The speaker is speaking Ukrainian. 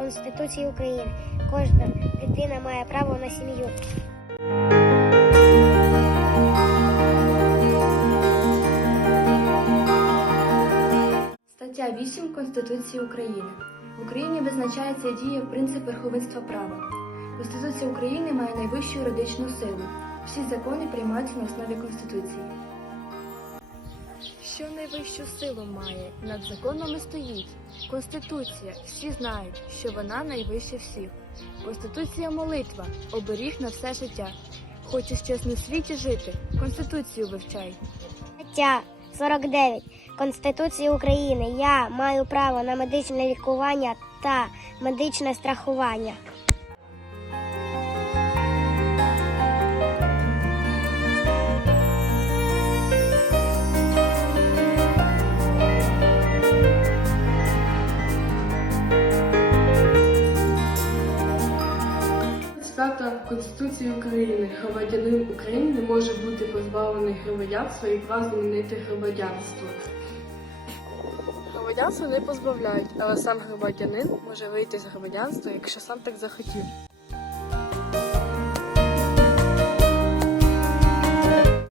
Конституції України. Кожна дитина має право на сім'ю. Стаття 8 Конституції України. В Україні визначається і діє принцип верховенства права. Конституція України має найвищу юридичну силу. Всі закони приймаються на основі Конституції. Що найвищу силу має, над законами стоїть. Конституція. Всі знають, що вона найвище всіх. Конституція молитва, оберіг на все життя. Хочеш чесно в світі жити, Конституцію вивчай. Стаття 49 Конституції України. Я маю право на медичне лікування та медичне страхування. Стаття Конституції України. Громадянин України не може бути позбавлений громадянства і прав змінити громадянство. Громадянство не позбавляють, але сам громадянин може вийти з громадянства, якщо сам так захотів.